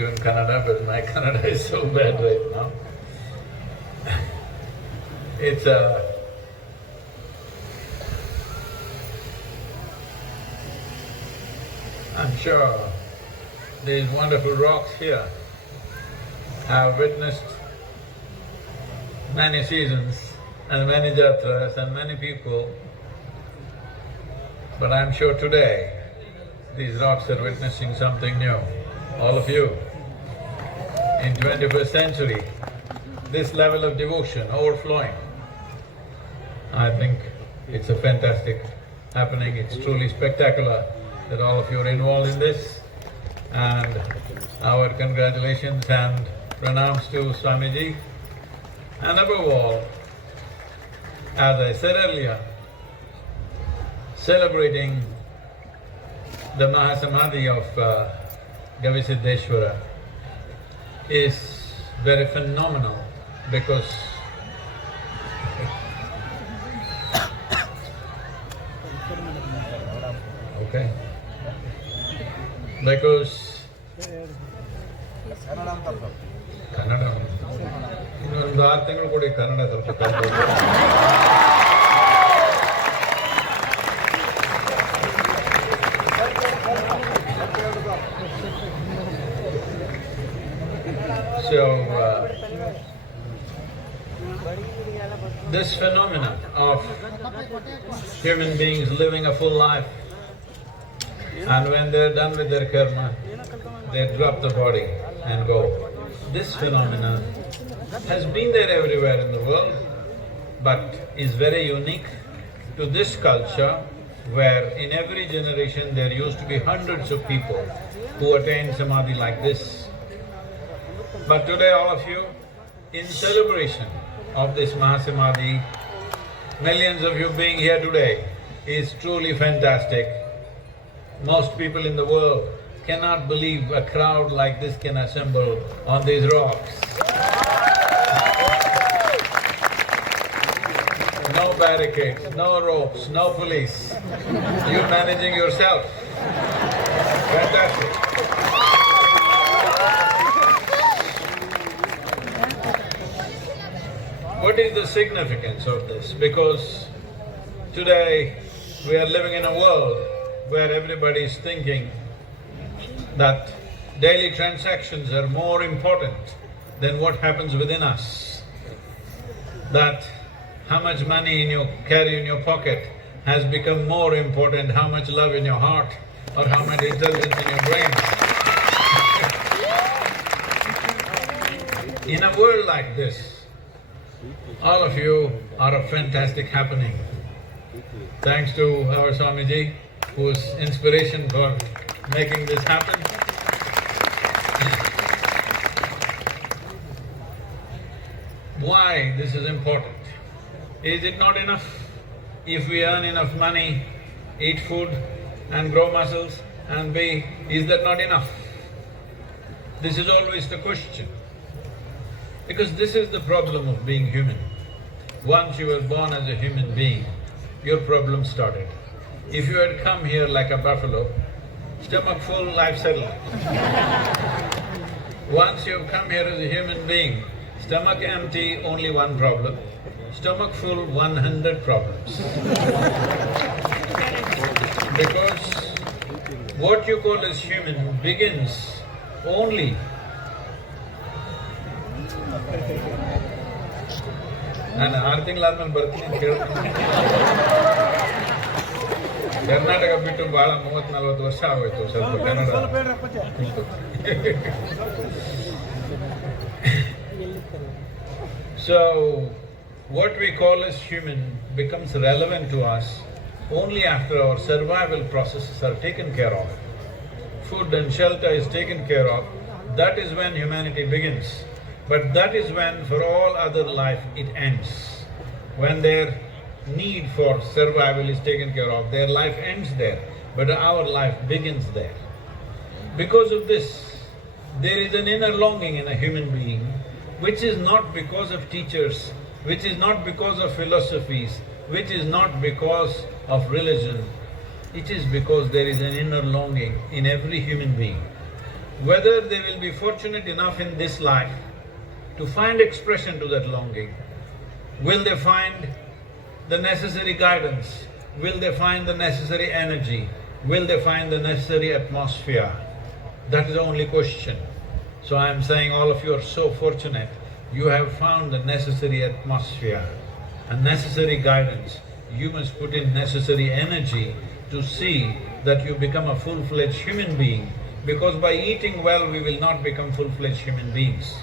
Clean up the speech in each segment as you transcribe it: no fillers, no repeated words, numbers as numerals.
you in Kannada, but my Kannada is so bad right now. It's I'm sure these wonderful rocks here have witnessed many seasons and many jatras and many people, but I'm sure today these rocks are witnessing something new, all of you. In 21st century, this level of devotion overflowing, I think it's a fantastic happening, it's truly spectacular that all of you are involved in this, and our congratulations and pranams to Swamiji. And above all, as I said earlier, celebrating the Mahasamadhi of Gavishri is very phenomenal because okay, because Kannada ಇನ್ನೊಂದು 6 ತಿಂಗಳು ಕೊಡಿ ಕನ್ನಡ ಸ್ವಲ್ಪ ಕಲ್ತ್ಕೊಳ್ಳಿ. So, this phenomenon of human beings living a full life, and when they're done with their karma, they drop the body and go. This phenomenon has been there everywhere in the world, but is very unique to this culture, where in every generation there used to be hundreds of people who attained samadhi like this. But today all of you, in celebration of this Mahasamadhi, millions of you being here today is truly fantastic. Most people in the world cannot believe a crowd like this can assemble on these rocks. No barricades, no ropes, no police. You managing yourself. Fantastic. What is the significance of this? Because today we are living in a world where everybody is thinking that daily transactions are more important than what happens within us. That how much money you carry in your pocket has become more important, how much love in your heart or how much intelligence in your brain. In a world like this, all of you are a fantastic happening. Thanks to our Swamiji, whose inspiration for making this happen. Why this is important? Is it not enough if we earn enough money, eat food and grow muscles and is that not enough? This is always the question. Because this is the problem of being human. Once you were born as a human being, your problem started. If you had come here like a buffalo, stomach full, life settled. Once you've come here as a human being, stomach empty, only one problem. Stomach full, 100 problems. Because what you call as human begins only ನಾನು 6 ತಿಂಗಳಾದ್ಮೇಲೆ ಬರ್ತೀನಿ ಅಂತ ಹೇಳ್ತೀನಿ. ಕರ್ನಾಟಕ ಬಿಟ್ಟು ಭಾಳ 30-40 ವರ್ಷ ಆಗೋಯ್ತು, ಸ್ವಲ್ಪ Kannada. So, what we call as human becomes relevant to us only after our survival processes are taken care of. Food and shelter is taken care of, that is when humanity begins. But that is when for all other life it ends. When their need for survival is taken care of, their life ends there, but our life begins there. Because of this, there is an inner longing in a human being, which is not because of teachers, which is not because of philosophies, which is not because of religion. It is because there is an inner longing in every human being. whether they will be fortunate enough in this life to find expression to that longing. Will they find the necessary guidance? Will they find the necessary energy? Will they find the necessary atmosphere? That is the only question. So I am saying all of you are so fortunate, you have found the necessary atmosphere and necessary guidance. You must put in necessary energy to see that you become a full-fledged human being, because by eating well we will not become full-fledged human beings.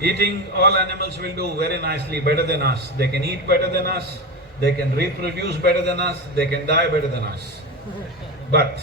Eating, all animals will do very nicely, better than us. They can eat better than us, they can reproduce better than us, they can die better than us. But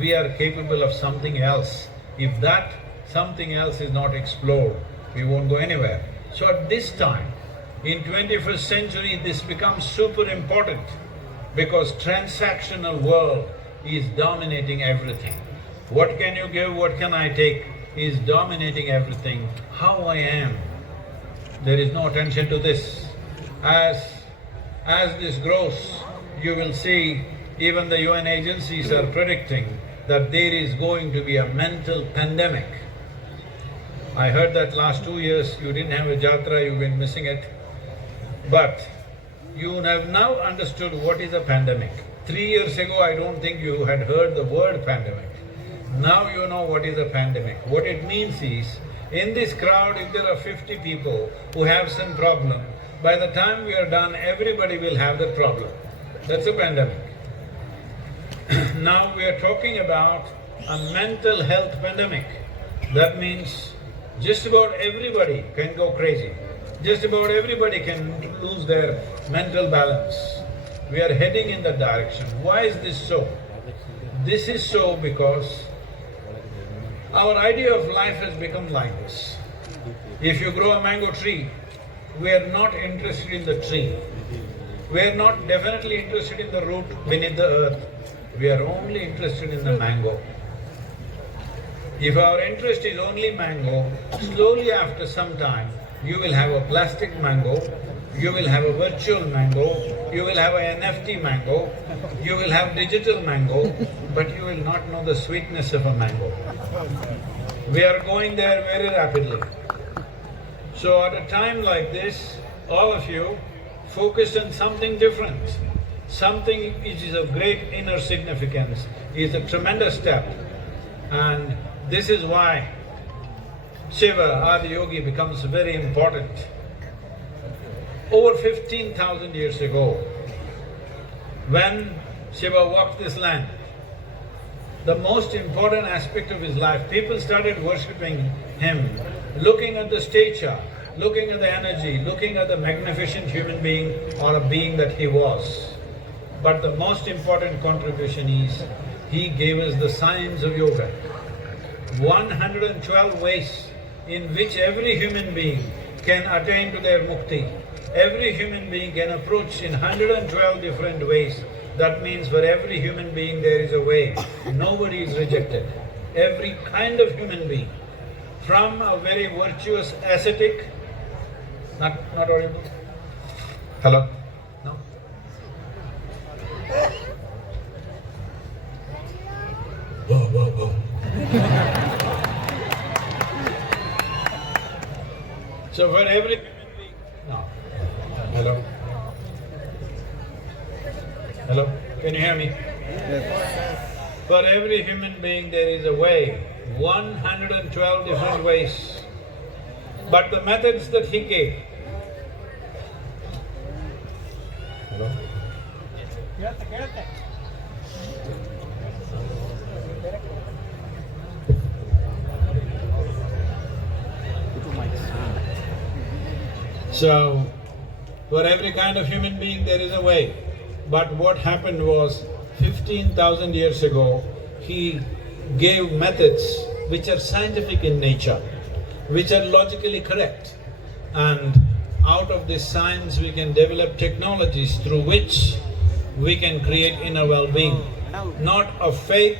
we are capable of something else. If that something else is not explored, we won't go anywhere. So at this time, in 21st century, this becomes super important, because transactional world is dominating everything. What can you give, what can I take is dominating everything. How I am, there is no attention to this. As this grows, you will see even the UN agencies are predicting that there is going to be a mental pandemic. I heard that last 2 years you didn't have a Jatre, you've been missing it. But you have now understood what is a pandemic. 3 years ago, I don't think you had heard the word pandemic. Now you know what is a pandemic. What it means is, in this crowd, if there are 50 people who have some problem, by the time we are done, everybody will have that problem. That's a pandemic. Now we are talking about a mental health pandemic. That means just about everybody can go crazy. Just about everybody can lose their mental balance. We are heading in that direction. Why is this so? This is so because our idea of life has become like this. If you grow a mango tree, we are not interested in the tree. We are not definitely interested in the root beneath the earth. We are only interested in the mango. If our interest is only mango, slowly after some time, you will have a plastic mango, you will have a virtual mango, you will have an NFT mango, you will have digital mango, but you will not know the sweetness of a mango. We are going there very rapidly. So at a time like this, all of you focus on something different, something which is of great inner significance, is a tremendous step. And this is why Shiva, Adi Yogi, becomes very important. Over 15,000 years ago, when Shiva walked this land, the most important aspect of his life, people started worshipping him, looking at the stature, looking at the energy, looking at the magnificent human being or a being that he was. But the most important contribution is, he gave us the science of yoga. 112 ways in which every human being can attain to their mukti. Every human being can approach in 112 different ways. That means for every human being there is a way. Nobody is rejected. Every kind of human being, from a very virtuous ascetic… Not audible? Hello? No? Whoa. So for every human being… No. Hello? Hello? Can you hear me? Yes. For every human being there is a way, 112 different ways. But the methods that he gave… Hello? So, for every kind of human being there is a way. But what happened was, 15,000 years ago, he gave methods which are scientific in nature, which are logically correct. And out of this science we can develop technologies through which we can create inner well-being. Not of faith,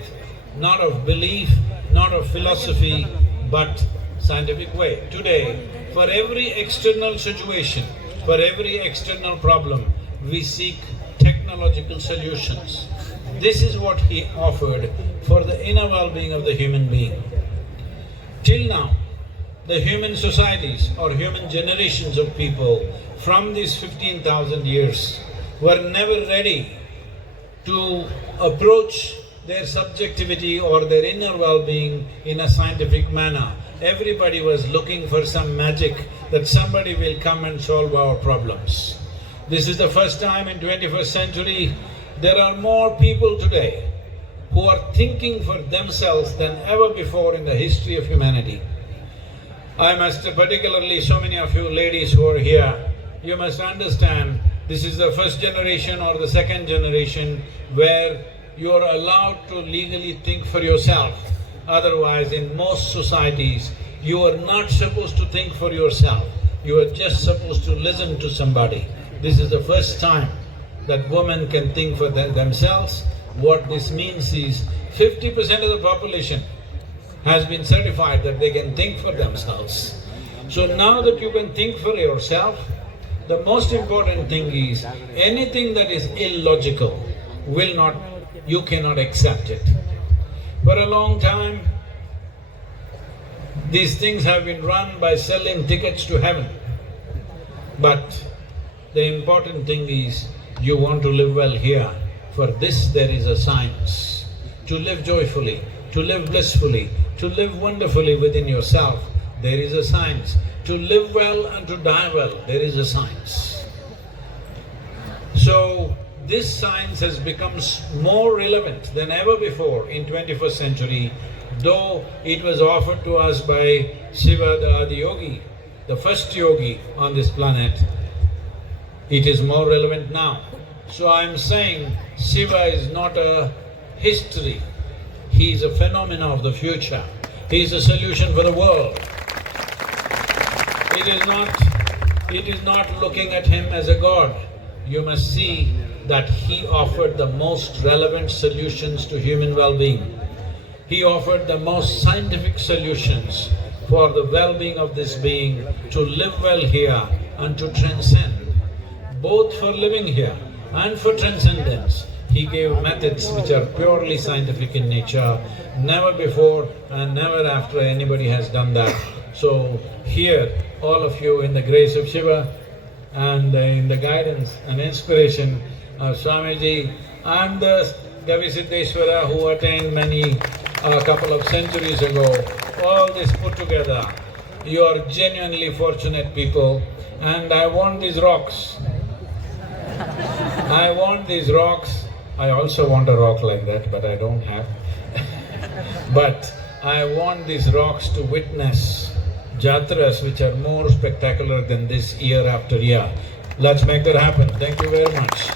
not of belief, not of philosophy, but scientific way. Today, for every external situation, for every external problem, we seek technological solutions. This is what he offered for the inner well-being of the human being. Till now, the human societies or human generations of people from these 15,000 years were never ready to approach their subjectivity or their inner well-being in a scientific manner. Everybody was looking for some magic that somebody will come and solve our problems. This is the first time in 21st century there are more people today who are thinking for themselves than ever before in the history of humanity. I must, particularly so many of you ladies who are here, you must understand this is the first generation or the second generation where you are allowed to legally think for yourself. Otherwise, in most societies, you are not supposed to think for yourself. You are just supposed to listen to somebody. This is the first time that women can think for themselves. What this means is 50% of the population has been certified that they can think for themselves. So now that you can think for yourself, the most important thing is anything that is illogical you cannot accept it. For a long time, these things have been run by selling tickets to heaven. But the important thing is you want to live well here. For this there is a science. To live joyfully, to live blissfully, to live wonderfully within yourself, there is a science. To live well and to die well, there is a science. So, this science has become more relevant than ever before in 21st century, though it was offered to us by Shiva the Adiyogi, the first yogi on this planet. It is more relevant now. So I am saying Shiva is not a history, he is a phenomenon of the future. He is a solution for the world. It is not looking at him as a god. You must see that he offered the most relevant solutions to human well-being. He offered the most scientific solutions for the well-being of this being to live well here and to transcend, both for living here and for transcendence. He gave methods which are purely scientific in nature. Never before and never after anybody has done that. So here, all of you, in the grace of Shiva and in the guidance and inspiration of Swamiji and the Gavishri who attained a couple of centuries ago, all this put together, you are genuinely fortunate people, and I want these rocks. I want these rocks. I also want a rock like that, but I don't have. But I want these rocks to witness Jatras which are more spectacular than this year after year. Let's make that happen. Thank you very much.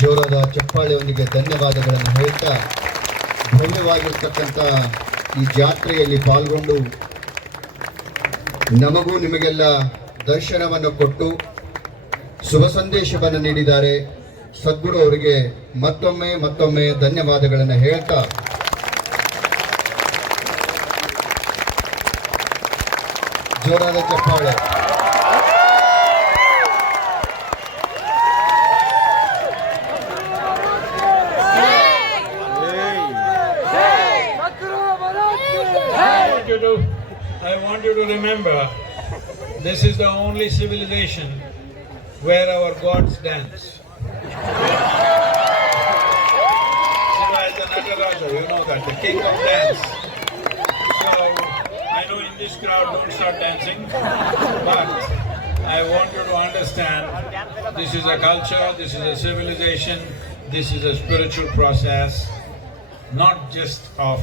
ಜೋರಾದ ಚಪ್ಪಾಳೆಯೊಂದಿಗೆ ಧನ್ಯವಾದಗಳನ್ನು ಹೇಳ್ತಾ ಭವ್ಯವಾಗಿರ್ತಕ್ಕಂಥ ಈ ಜಾತ್ರೆಯಲ್ಲಿ ಪಾಲ್ಗೊಂಡು ನಮಗೂ ನಿಮಗೆಲ್ಲ ದರ್ಶನವನ್ನು ಕೊಟ್ಟು ಶುಭ ಸಂದೇಶವನ್ನು ನೀಡಿದ್ದಾರೆ ಸದ್ಗುರು ಅವರಿಗೆ ಮತ್ತೊಮ್ಮೆ ಧನ್ಯವಾದಗಳನ್ನು ಹೇಳ್ತಾ ಜೋರಾದ ಚಪ್ಪಾಳೆ. I want you to remember, this is the only civilization where our gods dance. Shiva is the Nataraja, you know that, the king of dance. So, I know in this crowd don't start dancing, but I want you to understand, this is a culture, this is a civilization, this is a spiritual process, not just of,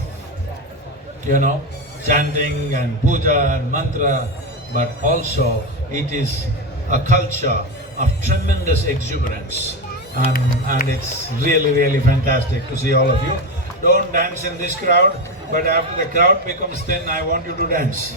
chanting and puja and mantra, but also it is a culture of tremendous exuberance. And it's really, really fantastic to see all of you. Don't dance in this crowd, but after the crowd becomes thin, I want you to dance.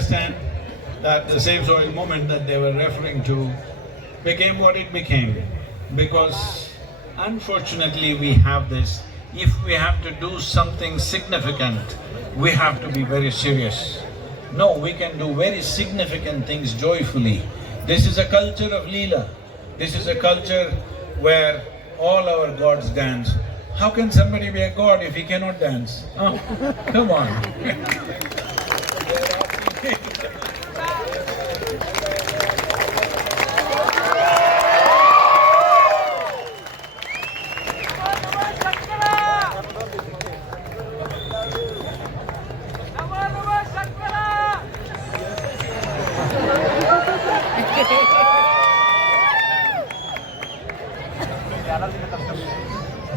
understand that the Save Soil movement that they were referring to became what it became. Because unfortunately we have this, if we have to do something significant, we have to be very serious. No, we can do very significant things joyfully. This is a culture of Leela. This is a culture where all our gods dance. How can somebody be a god if he cannot dance? Oh, come on.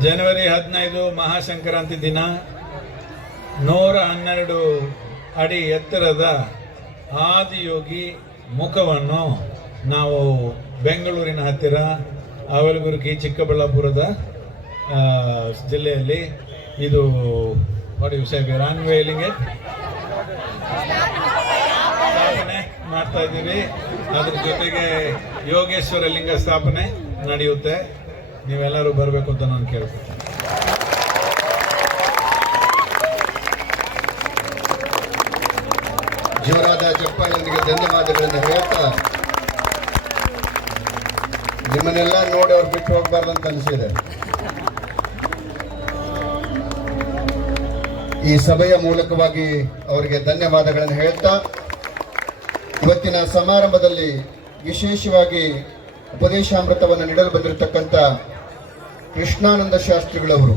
ಜನವರಿ 15 ಮಹಾಸಂಕ್ರಾಂತಿ ದಿನ 112 ಅಡಿ ಎತ್ತರದ ಆದಿಯೋಗಿ ಮುಖವನ್ನು ನಾವು ಬೆಂಗಳೂರಿನ ಹತ್ತಿರ ಅವಲಗುರ್ಗಿ ಚಿಕ್ಕಬಳ್ಳಾಪುರದ ಜಿಲ್ಲೆಯಲ್ಲಿ ಇದು ಅನ್ವೇಲಿಂಗ್ ಸ್ಥಾಪನೆ ಮಾಡ್ತಾ ಇದ್ದೀವಿ. ಅದ್ರ ಜೊತೆಗೆ ಯೋಗೇಶ್ವರ ಲಿಂಗ ಸ್ಥಾಪನೆ ನಡೆಯುತ್ತೆ. ನೀವೆಲ್ಲರೂ ಬರಬೇಕು ಅಂತ ನಾನು ಕೇಳ್ತೀನಿ. ಜೋರಾದ ಚಪ್ಪಾಳೆಯೊಂದಿಗೆ ಧನ್ಯವಾದಗಳನ್ನು ಹೇಳ್ತಾ, ನಿಮ್ಮನ್ನೆಲ್ಲ ನೋಡಿ ಅವ್ರು ಬಿಟ್ಟು ಹೋಗ್ಬಾರ್ದು ಅಂತ ಅನಿಸಿದೆ. ಈ ಸಭೆಯ ಮೂಲಕವಾಗಿ ಅವರಿಗೆ ಧನ್ಯವಾದಗಳನ್ನು ಹೇಳ್ತಾ, ಇವತ್ತಿನ ಸಮಾರಂಭದಲ್ಲಿ ವಿಶೇಷವಾಗಿ ಉಪದೇಶಾಮೃತವನ್ನು ನೀಡಲು ಬಂದಿರತಕ್ಕಂಥ ಕೃಷ್ಣಾನಂದ ಶಾಸ್ತ್ರಿಗಳವರು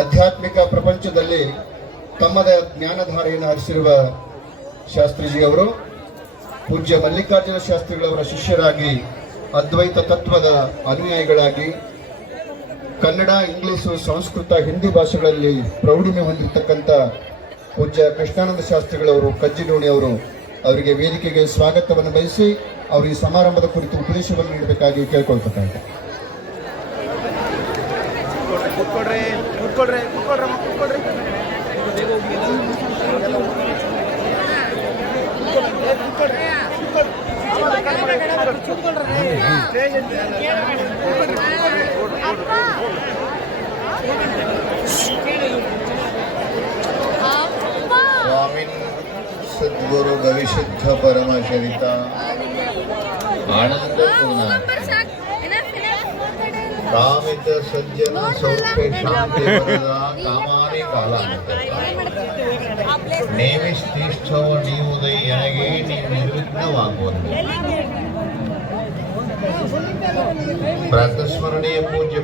ಆಧ್ಯಾತ್ಮಿಕ ಪ್ರಪಂಚದಲ್ಲಿ ತಮ್ಮದೇ ಜ್ಞಾನಧಾರೆಯನ್ನು ಹರಿಸಿರುವ ಶಾಸ್ತ್ರೀಜಿಯವರು ಪೂಜ್ಯ ಮಲ್ಲಿಕಾರ್ಜುನ ಶಾಸ್ತ್ರಿಗಳವರ ಶಿಷ್ಯರಾಗಿ ಅದ್ವೈತ ತತ್ವದ ಅನುಯಾಯಿಗಳಾಗಿ ಕನ್ನಡ, ಇಂಗ್ಲಿಷು, ಸಂಸ್ಕೃತ, ಹಿಂದಿ ಭಾಷೆಗಳಲ್ಲಿ ಪ್ರೌಢಿಮೆ ಹೊಂದಿರತಕ್ಕಂಥ ಪೂಜ್ಯ ಕೃಷ್ಣಾನಂದ ಶಾಸ್ತ್ರಿಗಳವರು ಕಜ್ಜಿನೋಣಿಯವರು ಅವರಿಗೆ ವೇದಿಕೆಗೆ ಸ್ವಾಗತವನ್ನು ಬಯಸಿ ಅವರು ಈ ಸಮಾರಂಭದ ಕುರಿತು ಉಪದೇಶವನ್ನು ನೀಡಬೇಕಾಗಿ ಕೇಳ್ಕೊಳ್ಬೇಕಾಗಿದೆ. स्वामी सद्गुरु गविशुद्ध परमचरित आनंद कामित सज्जन सौख्य शांति वरदा कामानि कालांत ನೇಮಿಷ್ಠಿಷ್ಠವ ನೀವುದೈ ಎನಗೆ ನೀವು ನಿರ್ವಿಘ್ನವಾಗುವುದು. ಪ್ರಾತಸ್ಮರಣೀಯ ಪೂಜ್ಯ